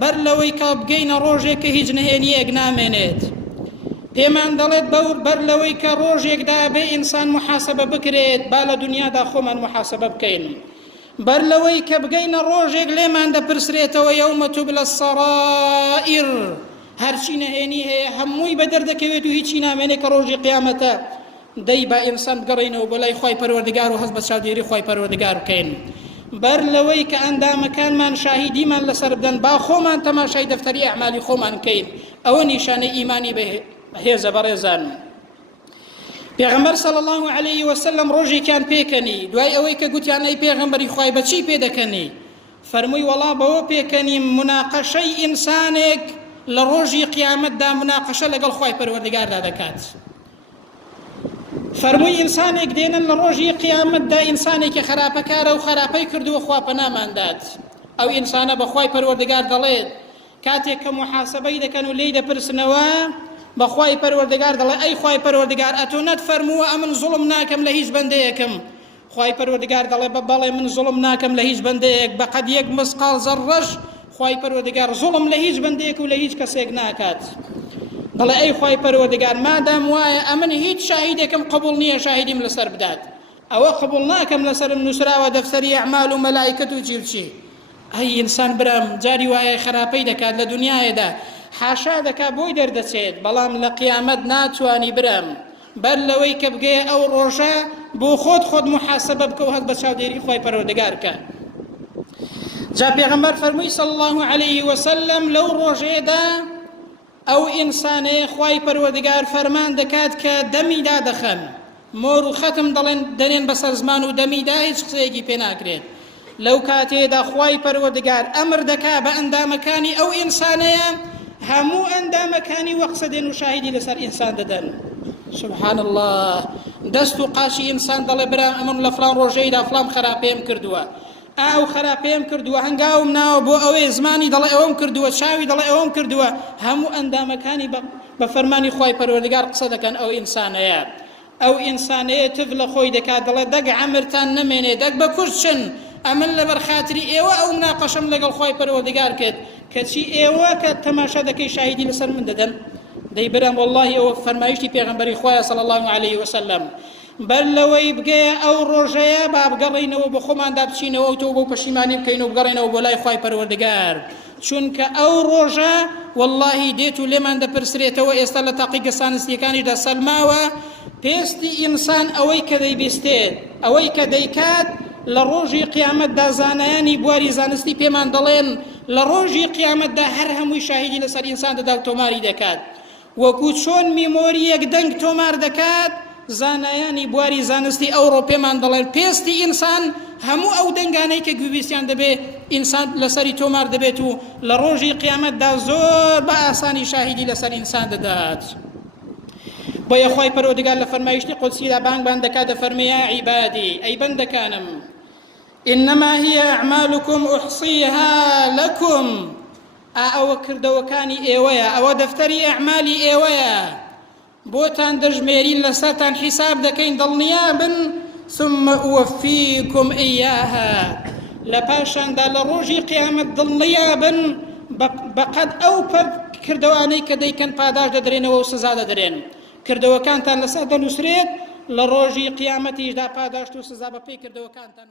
بەر لەوەی کە بگەینە ڕۆژێک کە هیچ نهێنیەک نامێنێت. پێمان دەڵێت بەر لەوەی کە ڕۆژێکدا بێ ئینسان محاسبە بکرێت، با لە دنیادا خۆمان محاسبە بکەین. بەر لەوەی کە بگەینە ڕۆژێک لێمان دەپرسرێتەوە یەومە توبلە السەرائیر، هەرچی نهێنی هەیە هەمووی بە دەردەکەوێت و هیچی نامێنێت کە ڕۆژی قیامەتە. دەی با ئینسان بگەڕێنەوە بۆ لای خۆی پەروەردگار و هەست بە چاودێری خۆی پەروەردگار بکەین. بەر لەوەی کە ئەندامەکانمان شاهیدیمان لەسەر بدەن، با خۆمان تەماشای دەفتەری ئەعمالی خۆمان بکەین. ئەوە نیشانەی ئیمانی بەهێزە بەڕێزان. پێغەمبەر صلی الله علیه وسلم ڕۆژێکیان پێکەنی، دوای ئەوەی کە گوتیان ئەی پێغەمبەری خوای بەچی پێدەکەنی؟ فەرمووی وەڵا بەوە پێکەنیم مناقەشەی ئینسانێک لە ڕۆژی قیامەتدا مناقەشە لەگەڵ خوای پەروەردگاردا دەکات. فەرمووی ئینسانێک دێنن لە ڕۆژی قیامەتدا، ئینسانێکی خراپەکارە و خراپەی کردووە خوا پەناماندات. ئەو ئینسانە بە خوای پەروەردگار دەڵێت کاتێک کە محاسبەی دەکەن و لێی دەپرسنەوە، بەخوای پەروەردگار دەڵێ ئەی خوای پەروەردگار ئەتۆ نەتفەرمووە ئەمن زوڵم ناکەم لە هیچ بەندەیەکم؟ خوای پەروەردگار دەڵێ بەڵێ من زوڵم ناکەم لە هیچ بەندەیەک، بەقەد یەک مسقال زەڕەش خوای پەروەردگار زوڵم لە هیچ بەندەیەک و لە هیچ کەسێک ناکات. دەڵێ ئەی خوای پەروەردگار مادام وایە ئەمن هیچ شاهیدێکم قبول نییە شاهیدیم لەسەر بدات، ئەوە قبول ناکەم لەسرم نووسراوە دەفتەری ئەعمال و مەلایکەت و چی. ئەی ئینسان برام جاری وایە خراپەی دەکات لە دنیایەدا، حاشا دەکا بۆی دەردەچێت، بەڵام لە قیامەت ناتوانی برم بەر لەوەی کە بگەیە ئەو ڕۆژە بۆ خۆت محاسبە بکە و هەست بە چاودێری خوای پەروەردگار کە. جا پێغەمبەر فەرمووی صلی الله علیه وسلم لەو ڕۆژێدا ئەو ئینسانەیە خوای پەروەردگار فەرمان دەکات کە دەمیدا دەخەن، مۆر و خەتم دەنێن بەسەر زمان و دەمیدا هیچ قسەیەکی پێ ناکرێت. لەو کاتێدا خوای پەروەردگار ئەمر دەکا بە ئەندامەکانی ئەو ئینسانەیە، هەموو ئەندامەکانی وەقسە دێن و شاهیدی لەسەر ئینسان دەدەن. سبحان الله، دەست و قاشی ئینسان دەڵێ برام ئەمن لە فلان ڕۆژەیدا فلان خراپەیەم کردووە، ئاو خراپەیەم کردووە، هەنگاوم ناوە بۆ ئەوەی زمانی دەڵێ ئەوەم کردووە، چاوی دەڵێ ئەوەم کردووە. هەموو ئەندامەکانی بە فەرمانی خوای پەروەردگار قسە دەکەن ئەو ئینسانەیە. ئەو ئینسانەیە تف لە خۆی دەکات، دەڵێ دەگ عەمرتان نەمێنێ، دەگ بە کورچن، ئەمن لەبەر خاتری ئێوە ئەو مناقەشەم لەگەڵ خوای پەروەردگار کرد کەچی ئێوە کە تەماشا دەکەی شاهیدی لەسەر من دەدەن. دەی برام والله ئەوە فەرمایشتی پێغەمبەری خوایە صلی الله علیه وسلم. بەر لەوەی بگەیە ئەو ڕۆژەیە با بگەڕێینەوە بە خۆماندا بچینەوە و تۆ بۆ پەشیمانی بکەین و بگەڕێنەوە بۆ لای خوای پەروەردگار، چونکە ئەو ڕۆژە واللهی دێت و لێمان دەپرسرێتەوە. ئێستا لە تاقیگە سانستیەکانیدا سەلماوە پێستی ئینسان ئەوەی کە دەیبیستێت، ئەوەی کە دەیکات لە ڕۆژی قیامەتدا. زانایانی بواری زانستی پێمان دەڵێن لە ڕۆژی قیامەتدا هەر هەمووی شاهیدی لەسەر ئینسان دەدا و تۆماری دەکات، وەکو چۆن میمۆریەک دەنگ تۆمار دەکات. زانایانی بواری زانستی ئەوڕۆ پێمان دەڵێن پێستی ئینسان هەموو ئەو دەنگانەی کە گوێویستیان دەبێت ئینسان لەسەری تۆمار دەبێت و لە ڕۆژی قیامەتدا زۆر بە ئاسانی شاهیدی لەسەر ئینسان دەدات. بۆ یەخوای پەروەردگار لە فەرمایشتی قودسیدا بانگبان دەکات، دەفەرمێ یا عیبادی، ئەی بەندەکانم، ئینەما هی ئەعمالکم ئوحصیها لەکم، ئەوە کردەوەکانی ئێوەیە، ئەوە دەفتەری ئەعمالی ئێوەیە، بۆتان دەژمێرین لەسەرتان حیساب دەکەین، دڵنیابن ثم ئوەفیکم ئیاها، لە پاشاندا لە ڕۆژی قیامەت دڵنیابن بەقەد ئەو کردەوانەی کە دەیکەن پاداش دەدرێنەوە و سزا دەدرێن. کردەوەکانتان لەسەر دەنووسرێت، لە ڕۆژی قیامەتیشدا پاداشت و سزا بە پێی کردەوەکانتان